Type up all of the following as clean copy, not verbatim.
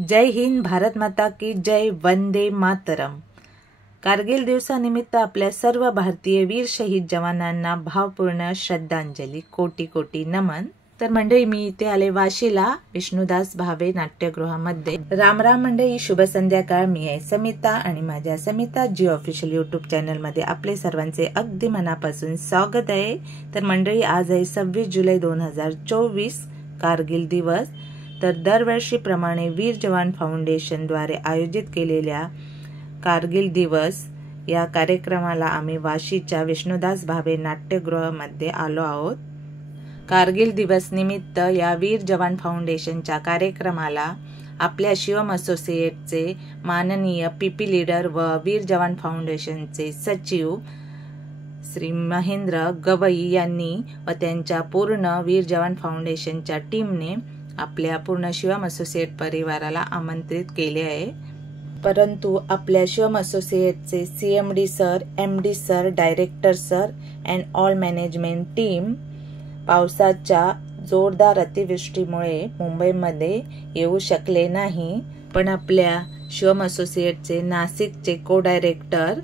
जय हिंद, भारत माता की जय, वंदे मातरम। कारगिल दिवसानिमित्त आपल्या सर्व भारतीय वीर शहीद जवानांना भावपूर्ण श्रद्धांजली, कोटी कोटी नमन। तर मंडळी, मी इथे आले वाशीला विष्णुदास भावे नाट्यगृहामध्ये। राम राम मंडळी, शुभ संध्याकाळ। मी आहे समिता आणि माझ्या समिता जी ऑफिशियल यूट्यूब चॅनल मध्ये आपले सर्वांचे अगदी मनापासून स्वागत आहे। तर मंडळी, आज आहे 26 जुलै 2024, कारगिल दिवस। तर दरवर्षीप्रमाणे वीर जवान फाउंडेशन द्वारे आयोजित केलेल्या कारगिल दिवस या कार्यक्रमाला आम्ही वाशीच्या विष्णुदास भावे नाट्यगृहामध्ये आलो आहोत। कारगिल दिवस निमित्त या वीर जवान फाउंडेशनच्या कार्यक्रमाला आपल्या शिवम असोसिएटचे माननीय पीपी लीडर व वीर जवान फाउंडेशनचे सचिव श्री महेंद्र गवई यांनी व त्यांच्या पूर्ण वीर जवान फाउंडेशनच्या टीमने आपल्या पूर्ण शिवम असोसिएट परिवाराला आमंत्रित केले आहे। परंतु आपल्या शिवम असोसिएटचे CMD sir, MD sir, director sir and all management team पावसाच्या जोरदार अतिवृष्टीमुळे मुंबईमध्ये येऊ शकले नाही। पण आपल्या शिवम असोसिएटचे नाशिकचे को डायरेक्टर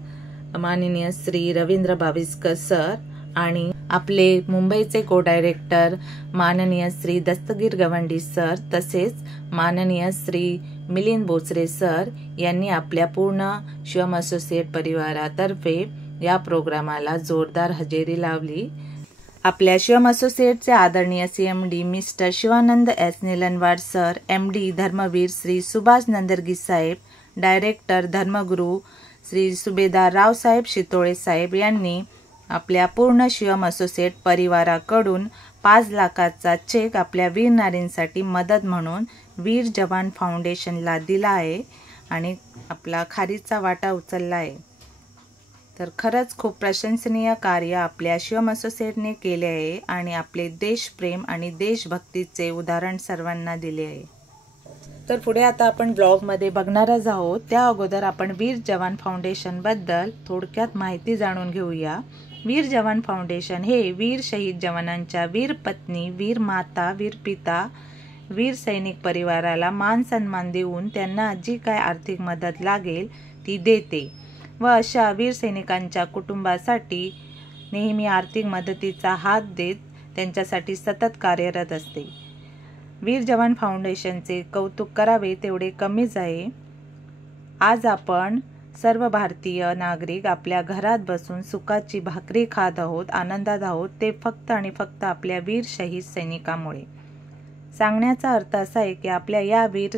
माननीय श्री रवींद्र बाविस्कर सर आणि आपले मुंबईचे को डायरेक्टर माननीय श्री दस्तगीर गवंडी सर तसेच माननीय श्री मिलिंद बोचरे सर यांनी आपल्या पूर्ण शिवम असोसिएट परिवारातर्फे या प्रोग्रामाला जोरदार हजेरी लावली। आपल्या शिवम असोसिएटचे आदरणीय CMD mister Shivanand S Nilanwad sir, MD धर्मवीर श्री सुभाष नंदरगी साहेब, डायरेक्टर धर्मगुरू श्री सुभेदार रावसाहेब शितोळे साहेब यांनी आपल्या पूर्ण शिवम असोसिएट परिवाराकडून 5 लाखाचा चेक आपल्या वीर नारींसाठी मदत म्हणून वीर जवान फाउंडेशनला दिला आहे आणि आपला खारीचा वाटा उचलला आहे। तर खरंच खूप प्रशंसनीय कार्य आपल्या शिवम असोसिएटने केले आहे आणि आपले देशप्रेम आणि देशभक्तीचे उदाहरण सर्वांना दिले आहे। तर पुढे आता आपण ब्लॉग मध्ये बघणारच आहोत। त्या अगोदर आपण वीर जवान फाउंडेशन बद्दल थोडक्यात माहिती जाणून घेऊया। वीर जवान फाउंडेशन हे वीर शहीद जवानांच्या वीर पत्नी, वीर माता, वीर पिता, वीर सैनिक परिवाराला मान सन्मान देऊन त्यांना जी काय आर्थिक मदत लागेल ती देते व अशा वीर सैनिकांच्या कुटुंबासाठी नेहमी आर्थिक मदतीचा हात देत त्यांच्यासाठी सतत कार्यरत असते। वीर जवान फाउंडेशनचे कौतुक करावे तेवढे कमीच आहे। आज आपण सर्व भारतीय नागरिक आपल्या घरात बसून सुखाची भाकरी खात आहोत, आनंदात आहोत, ते फक्त आणि फक्त आपल्या वीर शहीद सैनिकांमुळे। सांगण्याचा अर्थ असा आहे की आपल्या या वीर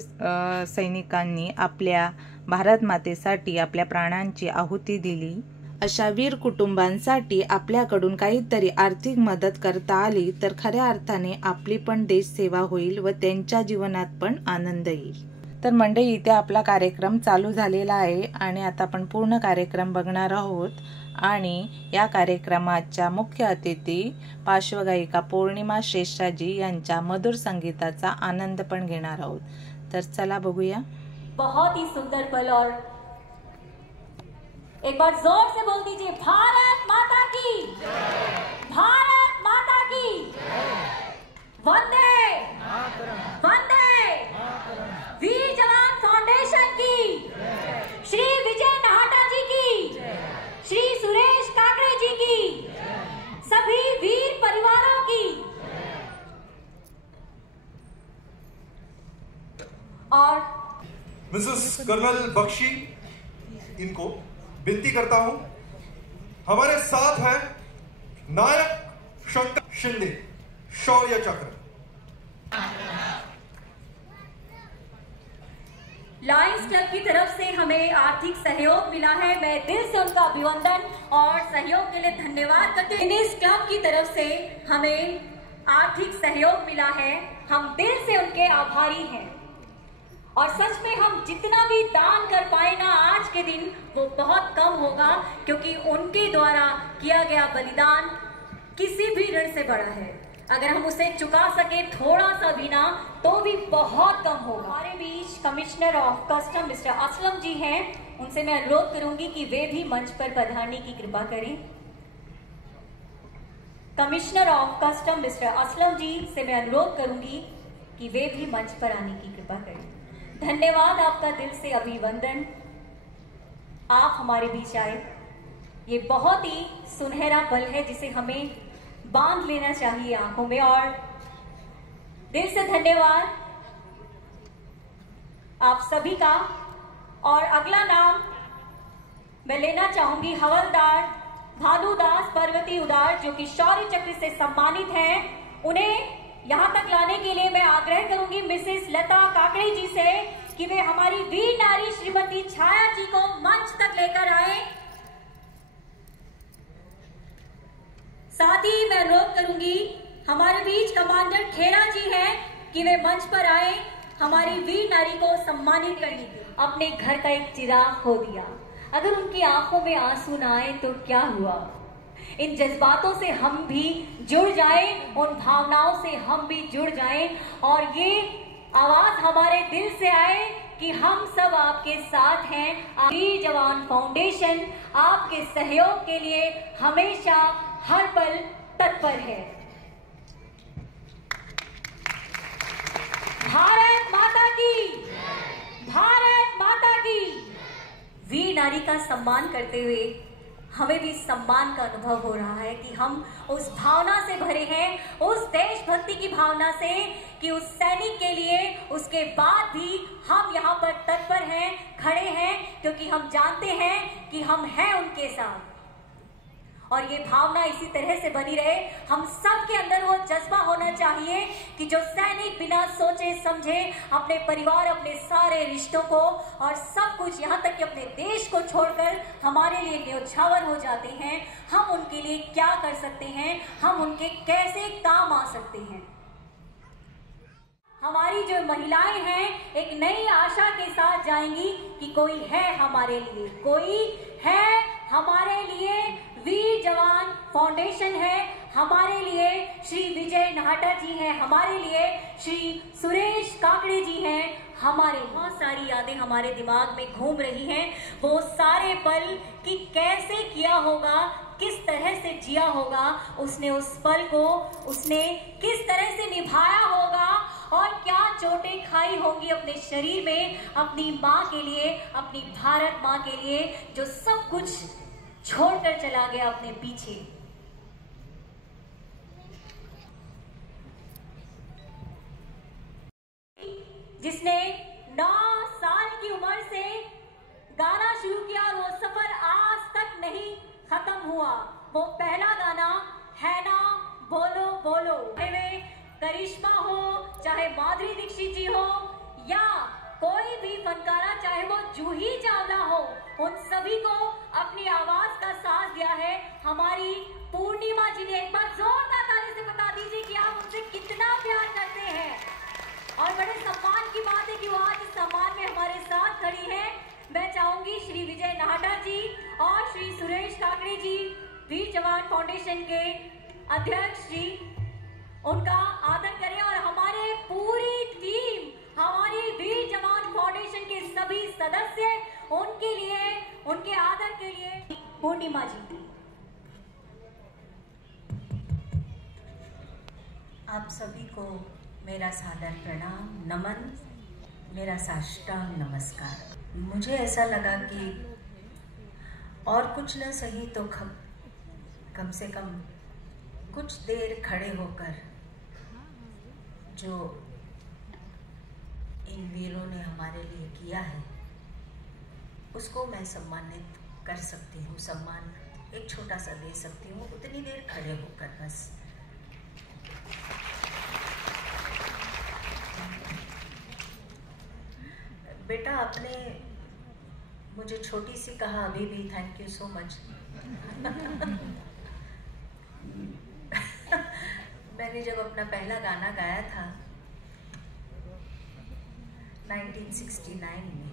सैनिकांनी आपल्या भारत मातेसाठी आपल्या प्राणांची आहुती दिली। अशा वीर कुटुंबांसाठी आपल्याकडून काहीतरी आर्थिक मदत करता आली तर खऱ्या अर्थाने आपली पण देश सेवा होईल व त्यांच्या जीवनात पण आनंद येईल। तर मंडळी, इथे आपला कार्यक्रम चालू झालेला आहे आणि आता आपण पूर्ण कार्यक्रम बघणार आहोत आणि या कार्यक्रमाच्या मुख्य अतिथी पार्श्वगायिका पौर्णिमा श्रेष्ठाजी यांच्या मधुर संगीताचा आनंद पण घेणार आहोत। तर चला बघूया। बहुत ही सुंदर पल और एक बार जोर से बोल दीजिए, भारत माता की जय, भारत माता की जय, वंदे वंदे वीर जवान फाउंडेशन की जय, श्री विजय नहाटा जी की जय, श्री सुरेश काकड़े जी की जय, सभी वीर परिवारों की जय। और मिसेस कर्नल बख्शी, इनको विनती करता हूं। हमारे साथ है नायक शंकर शिंदे, शौर्य चक्र। लायंस क्लब की तरफ से हमें आर्थिक सहयोग मिला है। मैं दिल से उनका अभिनंदन और सहयोग के लिए धन्यवाद करती हूँ। इस क्लब की तरफ से हमें आर्थिक सहयोग मिला है, हम दिल से उनके आभारी हैं। और सच में हम जितना भी दान कर पाए ना आज के दिन वो बहुत कम होगा, क्योंकि उनके द्वारा किया गया बलिदान किसी भी ऋण से बड़ा है। अगर हम उसे चुका सके थोड़ा सा भी ना तो भी बहुत कम होगा। हमारे बीच commissioner of custom mister Aslam ji हैं, उनसे मैं अनुरोध करूंगी कि वे भी मंच पर पधारने की कृपा करें। Commissioner of custom mister Aslam ji से मैं अनुरोध करूंगी कि वे भी मंच पर आने की कृपा करें। धन्यवाद, आपका दिल से अभिवंदन। आप हमारे बीच आए, ये बहुत ही सुनहरा पल है जिसे हमें बांध लेना चाहिए आंखों में, और दिल से धन्यवाद आप सभी का। और अगला नाम मैं लेना चाहूंगी हवलदार भानुदास पर्वती उदार, जो कि शौर्य चक्र से सम्मानित हैं। उन्हें यहां तक लाने के लिए मैं आग्रह करूंगी मिसेस लता काकड़े जी से कि वे हमारी वीर नारी श्रीमती छाया जी को मंच तक लेकर आए। साथ ही मैं अनुरोध करूंगी हमारे बीच कमांडर खेड़ा जी हैं कि वे मंच पर आए हमारी वीर नारी को सम्मानित करने के लिए। अपने घर का एक चिराग खो दिया, अगर उनकी आंखों में आंसू ना आए तो क्या हुआ। इन जज्बातों से हम भी जुड़ जाएं, उन भावनाओं से हम भी जुड़ जाएं, और ये आवाज हमारे दिल से आए कि हम सब आपके साथ हैं। वीर जवान फाउंडेशन आपके सहयोग के लिए हमेशा हर पल तत्पर है। भारत माता की, भारत माता की। वीर नारी का सम्मान करते हुए हमें भी सम्मान का अनुभव हो रहा है कि हम उस भावना से भरे हैं, उस देशभक्ति की भावना से कि उस सैनिक के लिए उसके बाद भी हम यहाँ पर तत्पर हैं, खड़े हैं, क्योंकि हम जानते हैं कि हम हैं उनके साथ। और ये भावना इसी तरह से बनी रहे। हम सब के अंदर वो जज्बा होना चाहिए कि जो सैनिक बिना सोचे समझे अपने परिवार, अपने सारे रिश्तों को और सब कुछ, यहाँ तक कि अपने देश को छोड़कर हमारे लिए न्यौछावर हो जाते हैं, हम उनके लिए क्या कर सकते हैं, हम उनके कैसे काम आ सकते हैं। हमारी जो महिलाएं हैं एक नई आशा के साथ जाएंगी कि कोई है हमारे लिए, कोई है हमारे लिए। वीर जवान फाउंडेशन है हमारे लिए, श्री विजय नाहटा जी हैं हमारे लिए, श्री सुरेश काकड़े जी हैं हमारे। बहुत सारी यादें हमारे दिमाग में घूम रही हैं, वो सारे पल कि कैसे किया होगा, किस तरह से जिया होगा उसने, उस पल को उसने किस तरह से निभाया होगा, और क्या चोटें खाई होंगी अपने शरीर में अपनी माँ के लिए, अपनी भारत माँ के लिए, जो सब कुछ छोड़कर चला गया अपने पीछे। जिसने 9 साल की उम्र से गाना शुरू किया और वो सफर आज तक नहीं खत्म हुआ। वो पहला गाना है ना बोलो बोलो, चाहे करिश्मा हो, चाहे माधुरी दीक्षित जी हो, या कोई भी फनकारा, चाहे वो जूही चावला हो, उन सभी को अपनी आवाज का साथ दिया है हमारी पूर्णिमा जी ने। एक बार जोरदार ताली से बता दीजिए कि आप उनसे कितना प्यार करते हैं। और बड़े सम्मान की बात है कि वो आज इस सम्मान में हमारे साथ खड़ी है। मैं चाहूंगी श्री विजय नाहटा जी और श्री सुरेश काकड़े जी, वीर जवान फाउंडेशन के अध्यक्ष जी, उनका आदर करें, और हमारे पूरी टीम, हमारी वीर जवान फाउंडेशन के सभी सदस्य, उनके लिए, उनके आदर के लिए पूर्णिमा जी। आप सभी को मेरा सादर प्रणाम, नमन, मेरा साष्टांग नमस्कार। मुझे ऐसा लगा कि और कुछ न सही तो कम से कम कुछ देर खड़े होकर जो इन वीरों ने हमारे लिए किया है उसको मैं सम्मानित कर सकती हूँ, सम्मान एक छोटा सा दे सकती हूँ, उतनी देर खड़े होकर बस। बेटा, आपने मुझे छोटी सी कहा अभी भी, थैंक यू सो मच। मैंने जब अपना पहला गाना गाया था 1969 में,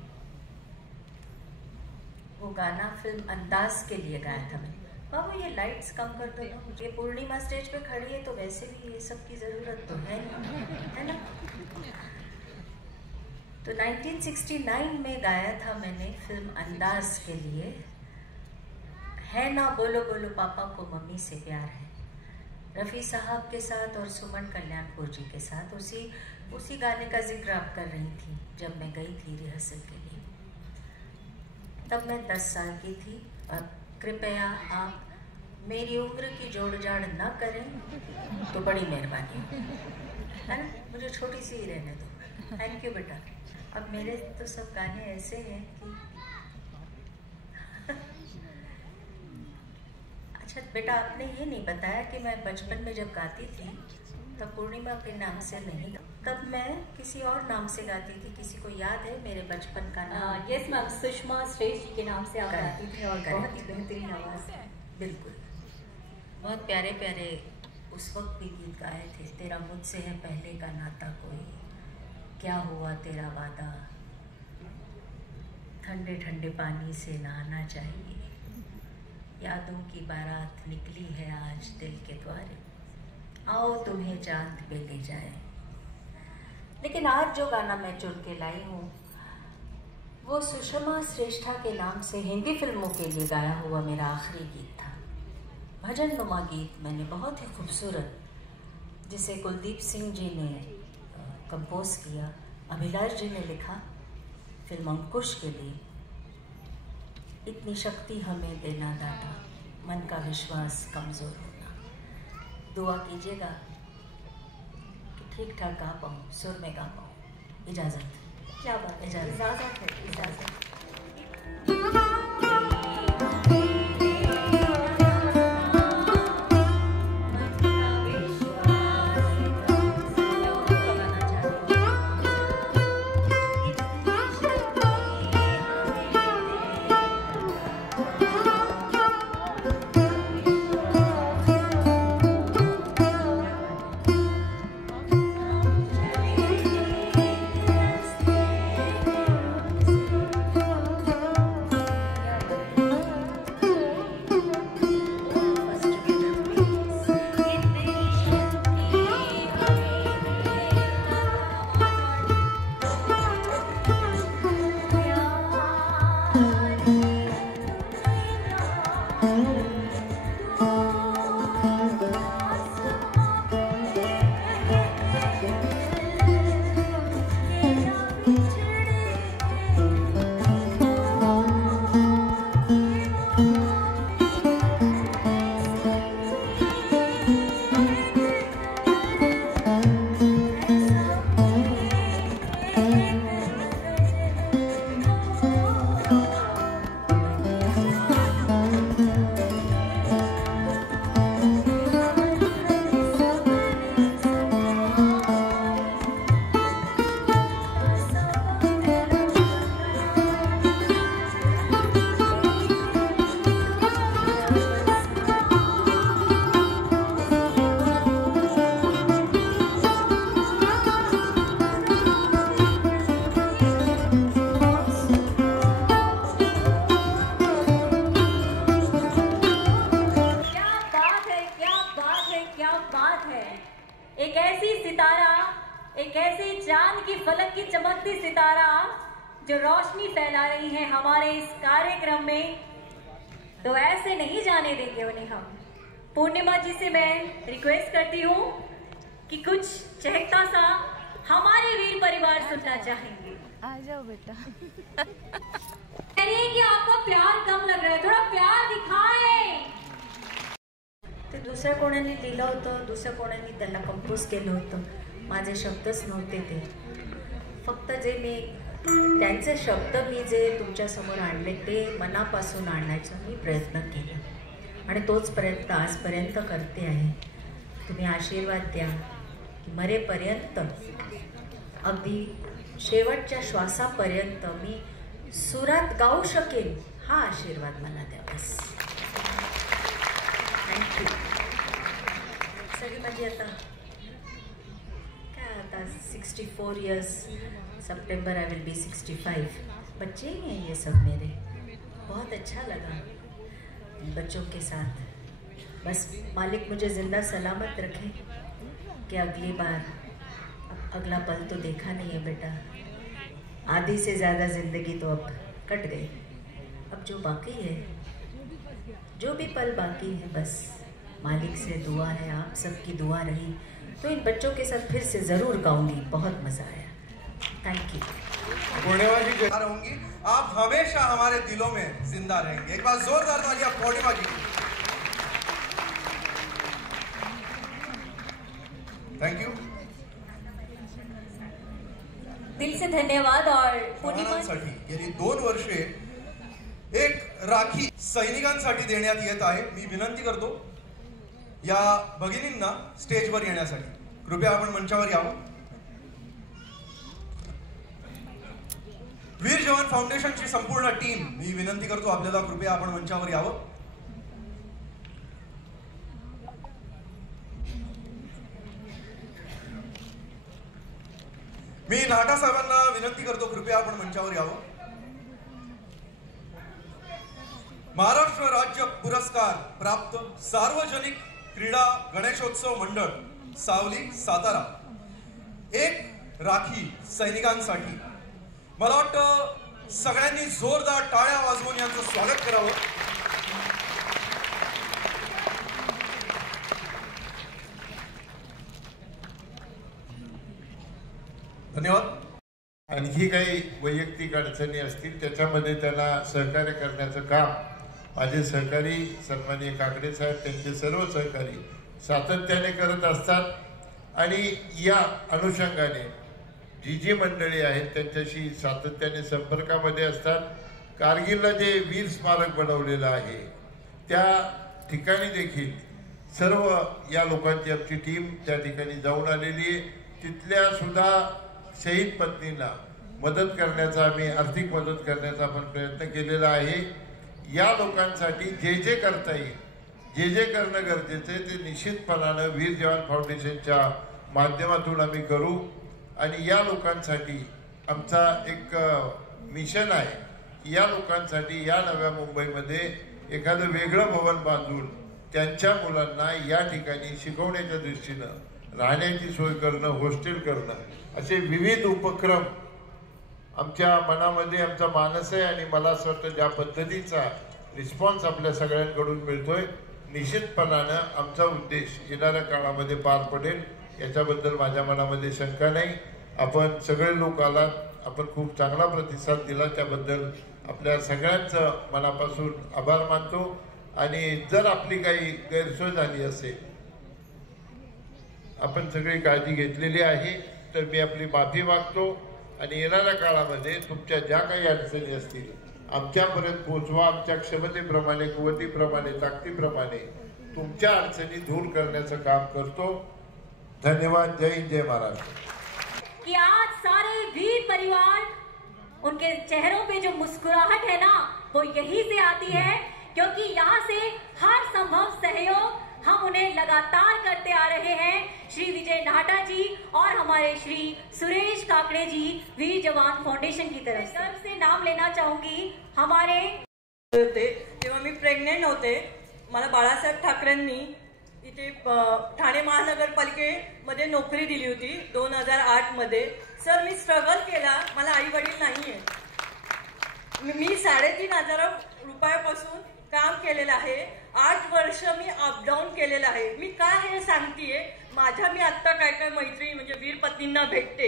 वो गाना फिल्म अंदाज के लिए गाया था मैंने। बाबू ये लाइट्स कम कर दो ना, मुझे पूर्णिमा स्टेज पे खड़ी है तो वैसे भी ये सब की जरूरत तो है ना। तो 1969 में गाया था मैंने फिल्म अंदाज के लिए, है ना बोलो बोलो पापा को मम्मी से प्यार है। रफ़ी साहब के साथ और सुमन कल्याणपुर जी के साथ उसी गाने का जिक्र आप कर रही थी जब मैं गई थी रिहर्सल के लिए। तब मैं 10 साल की थी। और कृपया आप मेरी उम्र की जोड़ जाड़ न करें तो बड़ी मेहरबानी है ना, मुझे छोटी सी ही रहने दो। थैंक यू बेटा। अब मेरे तो सब गाने ऐसे हैं कि अच्छा बेटा, आपने ये नहीं बताया कि मैं बचपन में जब गाती थी तब पूर्णिमा के नाम से नहीं, तब मैं किसी और नाम से गाती थी। किसी को याद है मेरे बचपन का नाम? यस मैम, सुषमा श्रेष्ठ जी के नाम से आप गाती थी और बहुत ही बेहतरीन आवाज़ है। बिल्कुल, बहुत प्यारे प्यारे उस वक्त भी गीत गाए थे। तेरा मुझसे है पहले का नाता कोई, क्या हुआ तेरा वादा, ठंडे ठंडे पानी से नहाना चाहिए, यादों की बारात निकली है आज दिल के द्वारे, आओ तुम्हें चांद पे ले जाए। लेकिन आज जो गाना मैं चुन के लाई हूँ वो सुषमा श्रेष्ठा के नाम से हिंदी फिल्मों के लिए गाया हुआ मेरा आखिरी गीत था। भजन नुमा गीत मैंने बहुत ही खूबसूरत, जिसे कुलदीप सिंह जी ने कंपोज किया, अभिलाष जी ने लिखा फिल्म अंकुश के लिए। इतनी शक्ति हमें देना दाता, मन का विश्वास कमज़ोर होना। दुआ कीजिएगा कि ठीक ठाक गा पाऊँ, सुर में गा पाऊँ। इजाज़त। क्या बात है, इजाज़त है, इजाज़त। एक ऐसी चांद की फलक की चमकती सितारा जो रोशनी फैला रही है हमारे इस कार्यक्रम में, तो ऐसे नहीं जाने देंगे उन्हें हम। पूर्णिमा जी से मैं रिक्वेस्ट करती हूँ कि कुछ चहकता सा हमारे वीर परिवार सुनना चाहेंगे। आ जाओ बेटा। कह रही है कि आपका प्यार कम लग रहा है, थोड़ा प्यार दिखाएं। ते दुसऱ्या कोणाने लिहिलं होतं, दुसऱ्या कोणाने त्यांना कंपोज केलं होतं, माझे शब्दच नव्हते ते, फक्त जे मी त्यांचे शब्द मी जे तुमच्यासमोर आणले ते मनापासून आणण्याचा मी प्रयत्न केला आणि तोच प्रयत्न आजपर्यंत करते आहे। तुम्ही आशीर्वाद द्या की मरेपर्यंत अगदी शेवटच्या श्वासापर्यंत मी सुरात गाऊ शकेन, हा आशीर्वाद मला द्या बस। थँक्यू। सगळी माझी आता क्या आता 64 years, September I will be 65। बच्चे ही हैं ये सब मेरे। बहुत अच्छा लगा बच्चों के साथ। बस मालिक मुझे ज़िंदा सलामत रखे कि अगली बार, अगला पल तो देखा नहीं है बेटा, आधी से ज़्यादा ज़िंदगी तो अब कट गई। अब जो बाकी है, जो भी पल बाकी है, बस मालिक से दुआ है, आप सबकी दुआ रही तो इन बच्चों के साथ फिर से ज़रूर गाऊंगी। बहुत मज़ा आया, थैंक यू। पूर्णिमा जी जिंदा रहूंगी, आप हमेशा हमारे दिलों में जिंदा रहेंगे। एक बार जोरदार तालियां पूर्णिमा जी की। थैंक यू, दिल से धन्यवाद। और पूर्णिमासाठी गेली 2 वर्षे एक राखी सैनिकांसाठी देण्यात येत आहे। मी विनंती करतो या भगिनींना स्टेजवर येण्यासाठी, कृपया आपण मंचावर यावं। वीर जवान फाउंडेशनची संपूर्ण टीम, मी विनंती करतो आपल्याला कृपया आपण मंचावर यावं। मी नाटा साहेबांना विनंती करतो कृपया आपण मंचावर यावं। महाराष्ट्र राज्य पुरस्कार प्राप्त सार्वजनिक क्रीडा गणेशोत्सव मंडळ सावली सातारा, एक राखी सैनिकांसाठी। मला वाटतं सगळ्यांनी जोरदार टाळ्या वाजवून यांचं स्वागत करावं। धन्यवाद। आणखी काही वैयक्तिक अडचणी असतील त्याच्यामध्ये त्याला सहकार्य करण्याचं काम माझे सहकारी सन्माननीय काकडे साहेब, त्यांचे सर्व सहकारी सातत्याने करत असतात आणि या अनुषंगाने जी मंडळी आहेत त्यांच्याशी सातत्याने संपर्कामध्ये असतात। कारगिलला जे वीर स्मारक बनवलेलं आहे त्या ठिकाणी देखील सर्व या लोकांची आमची टीम त्या ठिकाणी जाऊन आलेली आहे। तिथल्या सुद्धा शहीद पत्नींना मदत करण्याचा, आम्ही आर्थिक मदत करण्याचा आपण प्रयत्न केलेला आहे। या लोकांसाठी जे जे करता येईल, जे जे करणं गरजेचं आहे ते निश्चितपणानं वीर जवान फाउंडेशनच्या माध्यमातून आम्ही करू। आणि या लोकांसाठी आमचा एक मिशन आहे, या लोकांसाठी या नव्या मुंबईमध्ये एखादं वेगळं भवन बांधून त्यांच्या मुलांना या ठिकाणी शिकवण्याच्या दृष्टीनं राहण्याची सोय करणं, हॉस्टेल करणं, असे विविध उपक्रम आमच्या मनामध्ये आमचा मानस आहे। आणि मला असं वाटतं ज्या पद्धतीचा रिस्पॉन्स आपल्या सगळ्यांकडून मिळतोय, निश्चितपणानं आमचा उद्देश येणाऱ्या काळामध्ये पार पडेल याच्याबद्दल माझ्या मनामध्ये शंका नाही। आपण सगळे लोक आलात, आपण खूप चांगला प्रतिसाद दिला, त्याबद्दल आपल्या सगळ्यांचं मनापासून आभार मानतो। आणि जर आपली काही गैरसोय झाली असेल, आपण सगळी काळजी घेतलेली आहे, तर मी आपली माफी मागतो। आणि येणाऱ्या काळामध्ये तुमच्या ज्या काही अडचणी असतील आमच्यापर्यंत पोहोचवा। आमच्या क्षमतेप्रमाणे, कुवतीप्रमाणे, ताकदीप्रमाणे तुमच्या अडचणी दूर करण्याचं काम करतो। धन्यवाद। जय हिंद, जय महाराष्ट्र। कि आज सारे वीर परिवार, उनके चेहरों पे जो मुस्कुराहट है ना, वो यही से आती है क्योंकि यहाँ से हर संभव सहयोग हम उन्हें लगातार करते आ रहे हैं। श्री विजय नाटा जी और हमारे श्री सुरेश काकड़े जी वीर जवान फाउंडेशन की तरफ से नाम लेना चाहूंगी। हमारे तेव्हा मी प्रेग्नेंट होते, मला बाळासाहेब ठाकरेंनी इथे ठाणे महानगरपालिकेमध्ये नोकरी दिली होती 2008 मध्ये। सर मी स्ट्रगल केला, मला आई वडील नाहीये, मी 3,500 रुपयापासून काम केलेलं आहे। 8 वर्ष मी अपडाऊन केलेलं आहे। मी काय हे सांगतेय, माझ्या मी आत्ता काय काय मैत्री म्हणजे वीर पत्नींना भेटते,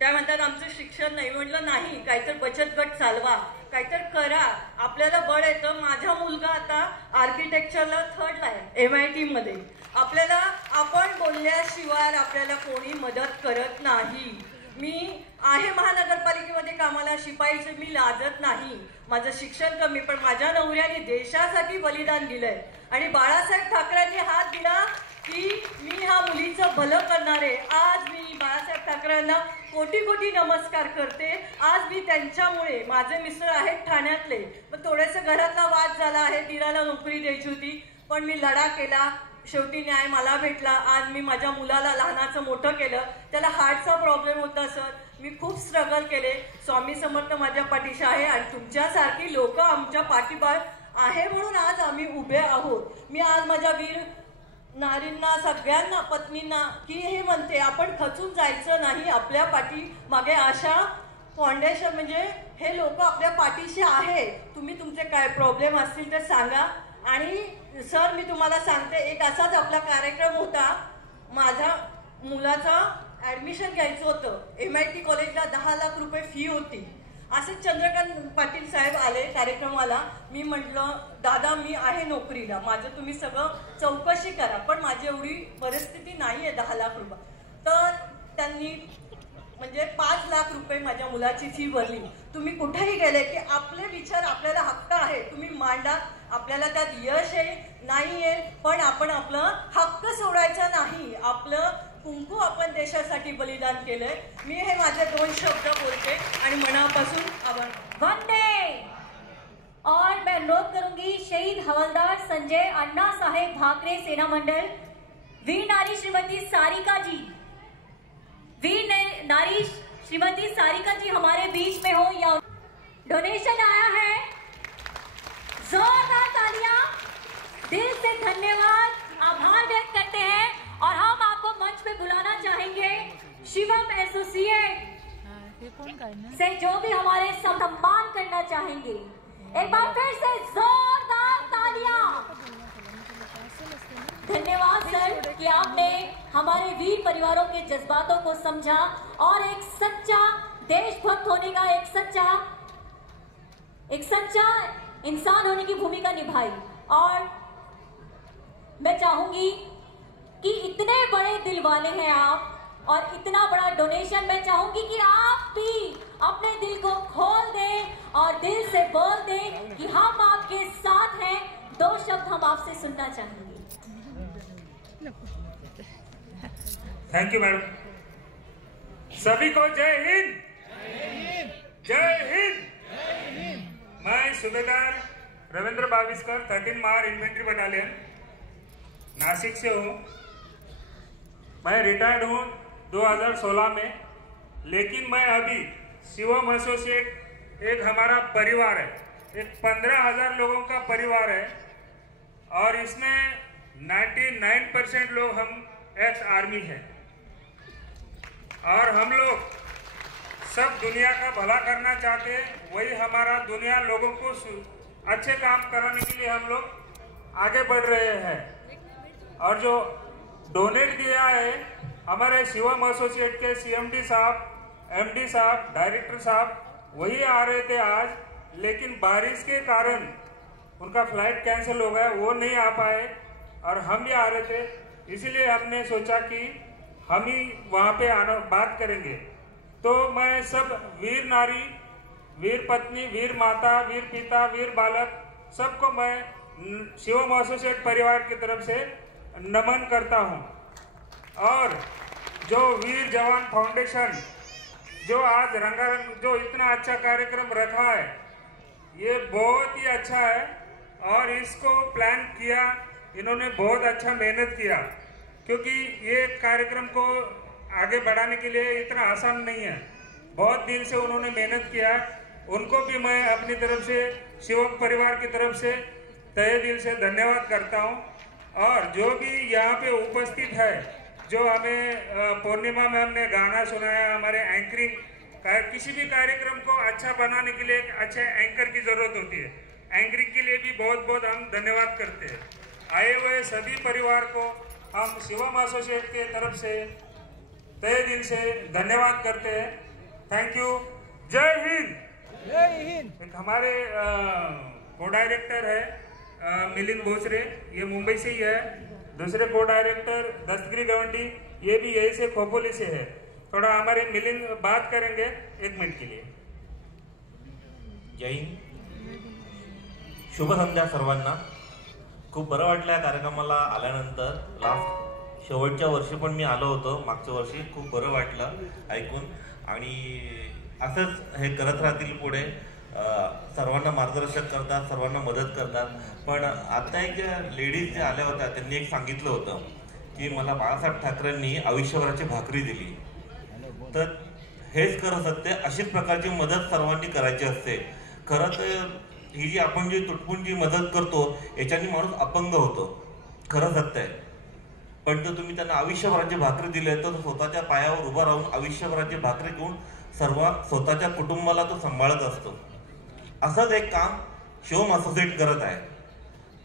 त्या म्हणतात आमचं शिक्षण नाही, म्हटलं नाही, काहीतरी बचत गट चालवा, काहीतरी करा, आपल्याला बळ येतं। माझा मुलगा आता आर्किटेक्चरला 3rd आहे MIT मध्ये। आपल्याला आपण बोलल्याशिवाय आपल्याला कोणी मदत करत नाही। मी आहे महानगरपालिकेमध्ये कामाला, शिपाईचे मी लाजत नाही, माझं शिक्षण कमी, पण माझ्या नवऱ्याने देशासाठी बलिदान दिलंय। आणि बाळासाहेब ठाकरेंनी हात दिला की मी ह्या मुलीचं भलं करणार आहे। आज मी बाळासाहेब ठाकरेंना कोटी कोटी नमस्कार करते। आज मी त्यांच्यामुळे, माझे मिस्टर आहेत ठाण्यातले, पण थोडेसे घरातला वाद झाला आहे, दिराला नोकरी द्यायची होती, पण मी लढा केला, शेवटी न्याय मला भेटला। आज मी माझ्या मुलाला लहानाचं मोठं केलं, त्याला हार्टचा प्रॉब्लेम होता सर, मी खूप स्ट्रगल केले। स्वामी समर्थ माझ्या पाठीशी आहे आणि तुमच्यासारखी लोक आमच्या पाठीपाठ आहे म्हणून आज आम्ही उभे आहोत। मी आज माझ्या वीर नारींना, सगळ्यांना, पत्नींना की हे म्हणते, आपण खचून जायचं नाही, आपल्या पाठी मागे आशा फाउंडेशन म्हणजे हे लोक आपल्या पाठीशी आहे। तुम्ही तुमचे काय प्रॉब्लेम असतील तर सांगा आणि सर मी तुम्हाला सांगते, एक असाच आपला कार्यक्रम होता. माझ्या मुलाचं ॲडमिशन घ्यायचं होतं. MIT कॉलेजला 10 लाख रुपये फी होती. असे चंद्रकांत पाटील साहेब आले कार्यक्रमाला. मी म्हटलं दादा मी आहे नोकरीला, माझं तुम्ही सगळं चौकशी करा, पण माझी एवढी परिस्थिती नाही आहे 10 लाख रुपये. तर त्यांनी म्हणजे 5 लाख रुपये माझ्या मुलाची फी भरली. तुम्ही कुठेही गेले की आपले विचार, आपल्याला हक्क आहे, तुम्ही मांडा. आपल्याला त्यात यश येईल नाही येईल, पण आपण आपलं हक्क सोडायचा नाही. आपलं कुंकू आपण देशासाठी बलिदान केलंय. मी हे माझे 2 शब्द बोलते आणि मनापासून आभार. वंदे. और मैं नोट करूंगी शहीद हवलदार संजय अन्ना साहेब भाकरे सेना मंडल, वीर नारी श्रीमती सारिका जी, वीर नारी श्रीमती सारिका जी हमारे बीच में हो. या डोनेशन आया है, जोरदार तालियां, दिल से धन्यवाद, आभार व्यक्त करते हैं. और हम आपको मंच पे बुलाना चाहेंगे शिवम एसोसिएट से, जो भी हमारे सम्मान करना चाहेंगे. एक बार फिर से जोरदार तालियां. धन्यवाद सर कि आपने हमारे वीर परिवारों के जज्बातों को समझा और एक सच्चा देशभक्त होने का, एक सच्चा इंसान होने की भूमिका निभाई. और मैं चाहूंगी कि इतने बड़े दिल वाले हैं आप, और इतना बड़ा डोनेशन, मैं चाहूंगी कि आप भी अपने दिल को खोल दें और दिल से बोल दें कि हम आपके साथ हैं. 2 शब्द हम आपसे सुनना चाहेंगे. Thank you madam. सभी को जय हिंद. जय हिंद. मैं सूबेदार रविंद्र बाविस्कर 13 मार इन्फेंट्री बटालियन नासिक से हूँ. मैं रिटायर्ड हूँ 2016 में, लेकिन मैं अभी शिवम एसोसिएट एक हमारा परिवार है, एक 15,000 लोगों का परिवार है, और इसमें 99% लोग हम एक्स आर्मी हैं. और हम लोग सब दुनिया का भला करना चाहते हैं. वही हमारा दुनिया लोगों को अच्छे काम कराने के लिए हम लोग आगे बढ़ रहे हैं. और जो डोनेट दिया है हमारे शिवम एसोसिएट के CMD साहब, MD साहब, डायरेक्टर साहब, वही आ रहे थे आज, लेकिन बारिश के कारण उनका फ्लाइट कैंसिल हो गया, वो नहीं आ पाए और हम भी आ रहे थे. इसलिए हमने सोचा कि हम ही वहाँ पे आना बात करेंगे. तो मैं सब वीर नारी, वीर पत्नी, वीर माता, वीर पिता, वीर बालक, सबको मैं शिवम एसोसिएट परिवार की तरफ से नमन करता हूं. और जो वीर जवान फाउंडेशन जो आज रंगारंग जो इतना अच्छा कार्यक्रम रखा है, ये बहुत ही अच्छा है. और इसको प्लान किया इन्होंने, बहुत अच्छा मेहनत किया, क्योंकि ये कार्यक्रम को आगे बढ़ाने के लिए इतना आसान नहीं है. बहुत दिन से उन्होंने मेहनत किया. उनको भी मैं अपनी तरफ से, शिवम परिवार की तरफ से तहे दिल से धन्यवाद करता हूं. और जो भी यहाँ पे उपस्थित है, जो हमें पूर्णिमा में हमने गाना सुनाया, हमारे एंकरिंग, किसी भी कार्यक्रम को अच्छा बनाने के लिए एक अच्छे एंकर की जरूरत होती है. एंकरिंग के लिए भी बहुत बहुत हम धन्यवाद करते हैं. आए हुए सभी परिवार को हम शिवम एसोसिएट के तरफ से तहे दिल से धन्यवाद करते हैं. Thank you. जय हिंद. जय हिंद. एक हमारे को डायरेक्टर है मिलिंद भोसरे, ये मुंबई से ही है. दूसरे को डायरेक्टर दस्तगिरी गवंडी, ये भी यही से खोपोली से है. थोड़ा हमारे मिलिंद बात करेंगे 1 मिनट के लिए. जय हिंद. शुभ संध्या सर्वांना. खूप बरं वाटलं या कार्यक्रमाला आल्यानंतर. शेवटच्या वर्षी पण मी आलो होतो, मागच्या वर्षी. खूप बरं वाटलं ऐकून, आणि असंच हे करत राहतील पुढे. सर्वांना मार्गदर्शक करतात, सर्वांना मदत करतात. पण आता एक ज्या लेडीज ज्या आल्या होत्या त्यांनी एक सांगितलं होतं की मला बाळासाहेब ठाकरेंनी आयुष्यभराची भाकरी दिली. तर हेच खरं सत्य. अशीच प्रकारची मदत सर्वांनी करायची असते. खरं तर ही जी आपण जी तुटपुंजी मदत करतो याच्याने माणूस अपंग होतो, खरं सत्य आहे. पण जर तुम्ही त्यांना आयुष्यभराची भाकरी दिली तर स्वतःच्या पायावर उभा राहून आयुष्यभराची भाकरी घेऊन स्वतःच्या कुटुंबाला तो सांभाळत असतो. असंच एक काम शिवम एसोसिएट करत आहे.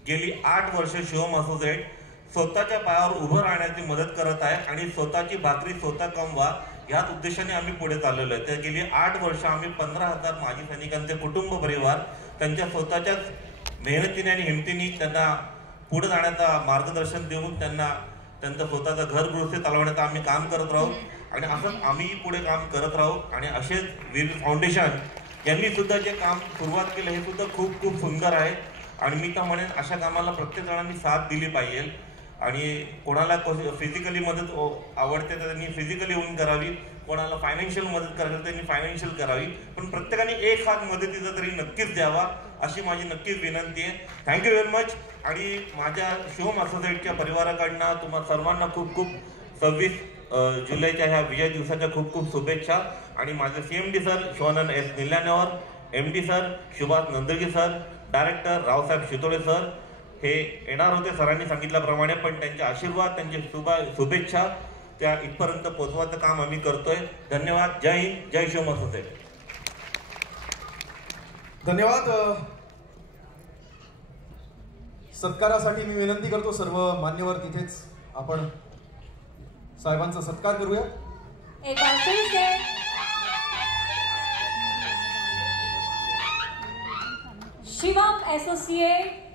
गेली 8 वर्ष शिवम असोसिएट स्वतःच्या पायावर उभं राहण्याची मदत करत आहे आणि स्वतःची भाकरी स्वतः कमवा याच उद्देशाने आम्ही पुढे चाललेलो आहे. तर गेली 8 वर्ष आम्ही 15,000 माजी सैनिकांचे कुटुंब परिवार त्यांच्या स्वतःच्याच मेहनतीने आणि हिमतीने त्यांना पुढे जाण्याचा मार्गदर्शन देऊन त्यांना त्यांचं स्वतःचं घर गृहस्थी चालवण्याचं आम्ही काम करत राहू आणि असंच आम्ही पुढे काम करत राहू. आणि असेच वीर फाउंडेशन यांनी सुद्धा जे काम सुरुवात केलं हे सुद्धा खूप खूप सुंदर आहे आणि मी तर म्हणेन अशा कामाला प्रत्येक जणांनी साथ दिली पाहिजे. आणि कोणाला फिजिकली मदत आवडते तर त्यांनी फिजिकली येऊन करावी, कोणाला फायनान्शियल मदत करायची त्यांनी फायनान्शियल करावी, पण प्रत्येकाने एक हात मदतीचा तरी नक्कीच द्यावा अशी माझी नक्कीच विनंती आहे. Thank you very much. आणि माझ्या शिवम असोसिएटच्या परिवाराकडनं तुम्हा सर्वांना खूप खूप 26 जुलैच्या ह्या विजय दिवसाच्या खूप खूप शुभेच्छा. आणि माझे CMD sir Shivanand S Nilyanewar, MD sir Subhash Nandgi sir, director Raosaheb Shitole sir हे येणार होते सरांनी सांगितल्याप्रमाणे, पण त्यांचे आशीर्वाद त्यांचे शुभेच्छा त्या इथपर्यंत पोहोचवायचं काम आम्ही करतोय. धन्यवाद. जय हिंद, जय शिवम असोसिएट. धन्यवाद. सत्कारासाठी मी विनंती करतो सर्व मान्यवर तिथेच आपण साहेबांचा सत्कार करूया. एक बार फिर से शिवम एसोसिएट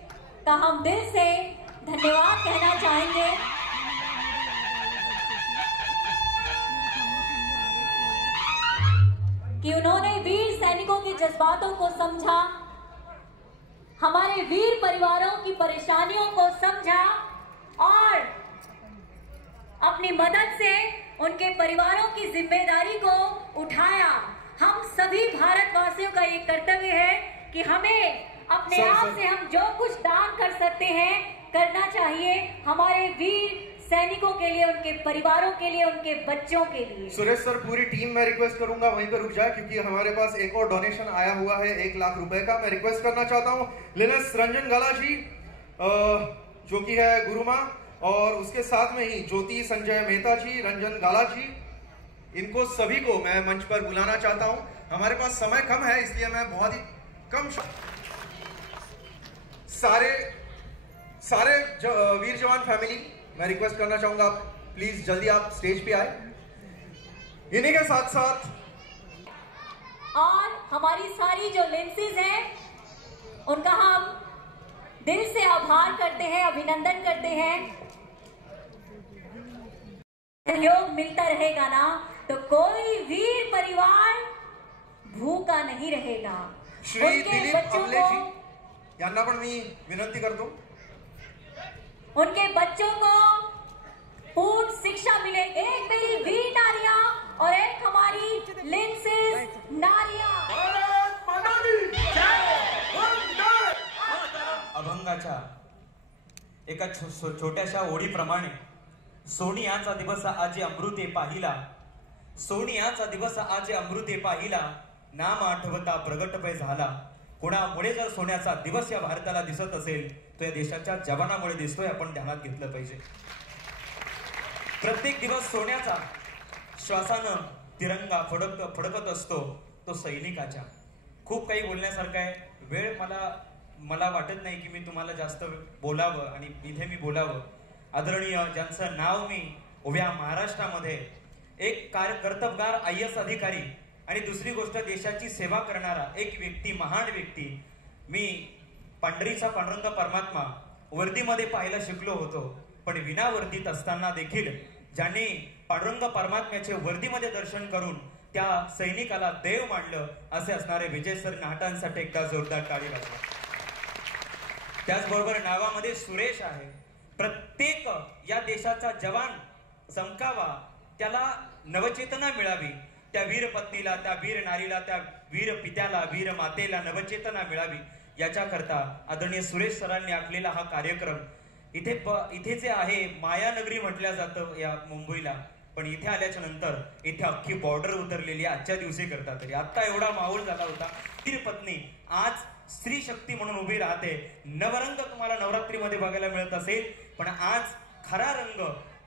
का हम दिल से धन्यवाद कहना चाहेंगे. कि उन्होंने वीर सैनिकों के जज्बातों को समझा, हमारे वीर परिवारों की परेशानियों को समझा और अपनी मदद से उनके परिवारों की जिम्मेदारी को उठाया. हम सभी भारतवासियों का ये कर्तव्य है कि हमें अपने आप से हम जो कुछ दान कर सकते हैं करना चाहिए हमारे वीर सैनिकों के लिए, उनके परिवारों के लिए, उनके बच्चों के लिए. सुरेश सर, पूरी टीम मैं रिक्वेस्ट करूंगा वहीं पर रुक जाए क्योंकि हमारे पास एक और डोनेशन आया हुआ है 1 लाख रुपए का. मैं रिक्वेस्ट करना चाहता हूं लिनेस रंजन गाला जी जो कि है गुरुमा, और उसके साथ में ही ज्योति संजय मेहता जी, रंजन गाला जी, इनको सभी को मैं मंच पर बुलाना चाहता हूं. हमारे पास समय कम है इसलिए मैं बहुत ही कम सारे वीर जवान फैमिली मैं रिक्वेस्ट करना चाहूंगा प्लीज जल्दी आप स्टेज पे आए. इन्हीं के साथ साथ और हमारी सारी जो लेंसेज हैं उनका हम दिल से आभार करते हैं, अभिनंदन करते हैं. सहयोग मिलता रहेगा ना तो कोई वीर परिवार भूखा नहीं रहेगा. श्री दिलीप अमले जी यांना पण मी विनंती करतो. उनके बच्चों को पूर्ण शिक्षा मिले. एक मेरी वीर नारियां और एक हमारी लेंसेज नारियां. अभंगाच्या एका छोट्याशा ओळीप्रमाणे सोनियाचा दिवस आजी अमृते पाहिला, सोनियाचा दिवस आजी अमृते पाहिला, नाम आठवता प्रगटपय झाला. कोणामुळे जर सोन्याचा दिवस या भारताला दिसत असेल तो या देशाच्या जवानामुळे दिसतोय. आपण ध्यानात घेतलं पाहिजे. प्रत्येक दिवस सोन्याचा श्वासानं तिरंगा फडकत असतो तो सैनिकाच्या. खूप काही बोलण्यासारखं आहे. वेळ मला वाटत नाही की मी तुम्हाला जास्त बोलावं आणि इथे मी बोलावं. आदरणीय ज्यांचं नाव मी उभ्या महाराष्ट्रामध्ये एक कर्तबगार IAS अधिकारी आणि दुसरी गोष्ट देशाची सेवा करणारा एक व्यक्ती, महान व्यक्ती, मी पांढरीचा पांडुरंग परमात्मा वर्दीमध्ये पाहायला शिकलो होतो. पण विना वर्दीत असताना देखील ज्यांनी पांडुरंग परमात्म्याचे वर्दीमध्ये दर्शन करून त्या सैनिकाला देव मानलं असे असणारे विजय सर नाटांसाठी एकदा जोरदार टाळी वाजवा. त्याचबरोबर नावामध्ये सुरेश आहे. प्रत्येक या देशाचा जवान चमकावा, त्याला नवचेतना मिळावी, त्या वीर पत्नीला, त्या वीर नारीला, त्या वीर पित्याला, वीर मातेला नवचेतना मिळावी याच्याकरता आदरणीय सुरेश सरांनी आखलेला हा कार्यक्रम. इथे जे आहे मायानगरी म्हटल्या जातं या मुंबईला, पण इथे आल्याच्या नंतर इथे अख्खी बॉर्डर उतरलेली आजच्या दिवशी करता. तरी आता एवढा माहोल झाला होता. वीर पत्नी आज स्त्री शक्ती म्हणून उभी राहते. नवरंग तुम्हाला नवरात्रीमध्ये बघायला मिळत असेल, पण आज खरा रंग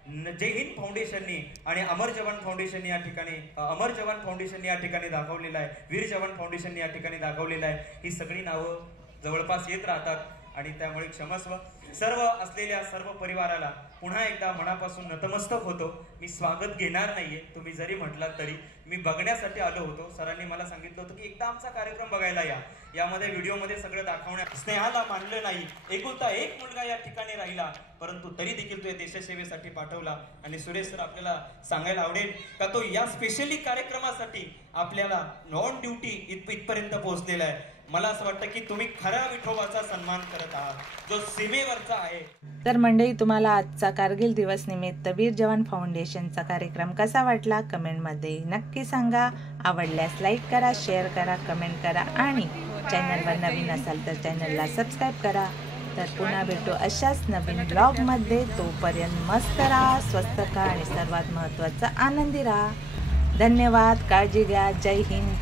जय हिंद फाउंडेशननी आणि अमर जवान फाउंडेशननी या ठिकाणी दाखवलेलं आहे. वीर जवान फाउंडेशननी या ठिकाणी दाखवलेलं आहे. ही सगळी नावं जवळपास येत राहतात आणि त्यामुळे क्षमस्व. सर्व असलेल्या सर्व परिवाराला पुन्हा एकदा मनापासून नतमस्तक होतो. मी स्वागत घेणार नाहीये, तुम्ही जरी म्हटलात तरी. मी बघण्यासाठी आलो होतो. सरांनी मला सांगितलं होतं की एकदा आमचा कार्यक्रम बघायला या. यामध्ये व्हिडिओमध्ये सगळं दाखवण्यात स्नेहाला मानलं नाही. एकुलता एक मुलगा या ठिकाणी राहिला, परंतु तरी देखील तो देशसेवेसाठी पाठवला. आणि सुरेश सर आपल्याला सांगायला आवडेल का तो या स्पेशली कार्यक्रमासाठी आपल्याला ऑन ड्युटी इथपर्यंत पोहोचलेला आहे. मला असं वाटतं की तुम्ही खऱ्या विठोबाचा सन्मान करत आहात, जो सीमेवरचा आहे. तर मंडळी, तुम्हाला आजचा कारगिल दिवस निमित्त वीर जवान फाउंडेशनचा कार्यक्रम कसा वाटला कमेंटमध्ये नक्की सांगा. आवडल्यास लाईक करा, शेअर करा, कमेंट करा आणि चॅनलवर नवीन असाल तर चॅनलला सबस्क्राईब करा. तर पुन्हा भेटू अशाच नवीन ब्लॉगमध्ये. तोपर्यंत मस्त राहा, स्वस्थ राहा आणि सर्वात महत्त्वाचं आनंदी राहा. धन्यवाद. काळजी घ्या. जय हिंद.